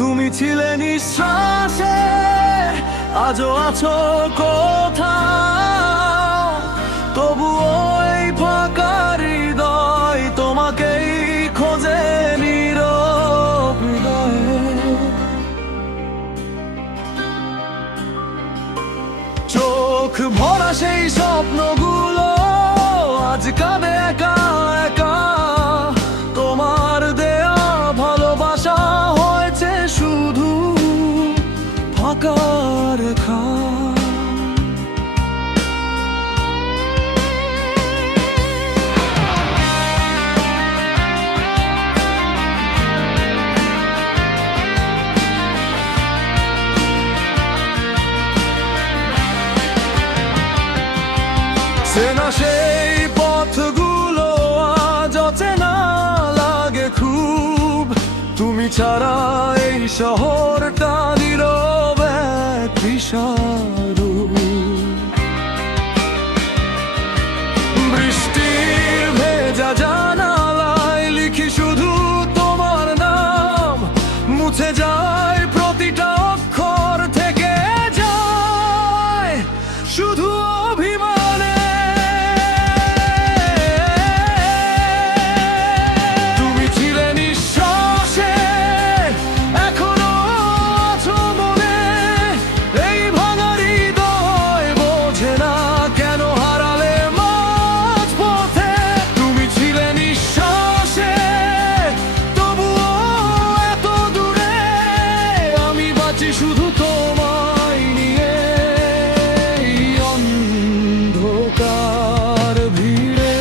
তুমি ছিলে নিঃশ্বাসে, আজও আছো কোথাও। তবুও এই ফাঁকা হৃদয় তোমাকেই খোঁজে নীরব হৃদয়ে। চোখ ভরা সেই স্বপ্নগুলো আজ কাঁদে একা একা। তোমার দেয়া ভালোবাসা হয়েছে শুধু ফাঁকা রেখা। চেনা সেই পথগুলো আজ অচেনা লাগে খুব। তুমি ছাড়া এই শহরটা নীরব এক বিষাদরূপ। বৃষ্টির ভেজা জানালায় লিখি শুধু তোমার নাম। মুছে যায় প্রতিটা অক্ষর, থেকে যায় শুধু অভিমানে। তুমি ছিলে নিঃশ্বাসে, এখনো আছো মনে। এই ভাঙা হৃদয় বোঝে না কেন হারালে মাঝপথে। তুমি ছিলে নিঃশ্বাসে, তবুও এত দূরে। আমি বাঁচি শুধু তোমায় নিয়ে এই অন্ধকার ভিড়ে।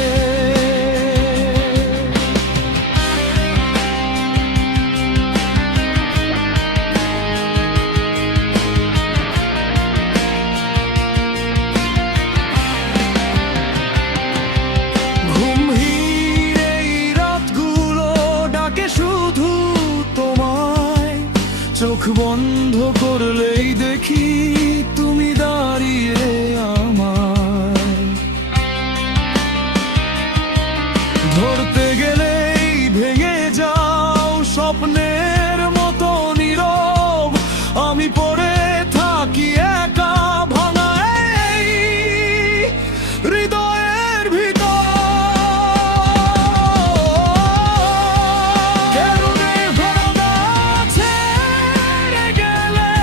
ঘুমহীন এই রাতগুলো ডাকে শুধু তোমায়। চোখ বন্ধ করলেই দেখি তুমি দাঁড়িয়ে আমায়। ধরতে গেলেই ভেঙে যাও স্বপ্নের মতো নীরব। আমি পড়ে থাকি একা ভাঙা এই হৃদয়ের ভিতর। কেরুণে ভরা ছেড়ে গেলে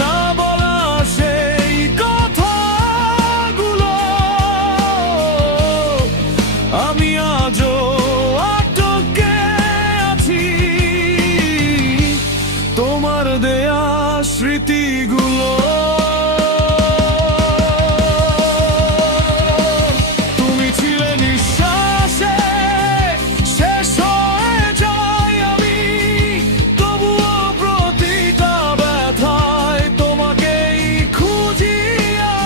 না বলা সেই কথাগুলো। আমি আজও আটকে আছি তোমার দেয়া স্মৃতিগুলো। তুমি ছিলে নিঃশ্বাসে, শেষ হয়ে যাই আমি। তবুও প্রতিটা ব্যথায় তোমাকেই খুঁজি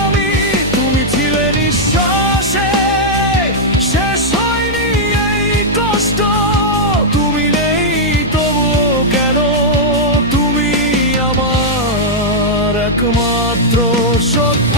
আমি। তুমি ছিলে নিঃশ্বাসে, শেষ হয়নি এই কষ্ট। তুমি নেই তবুও কেন, তুমি আমার একমাত্র সত্য।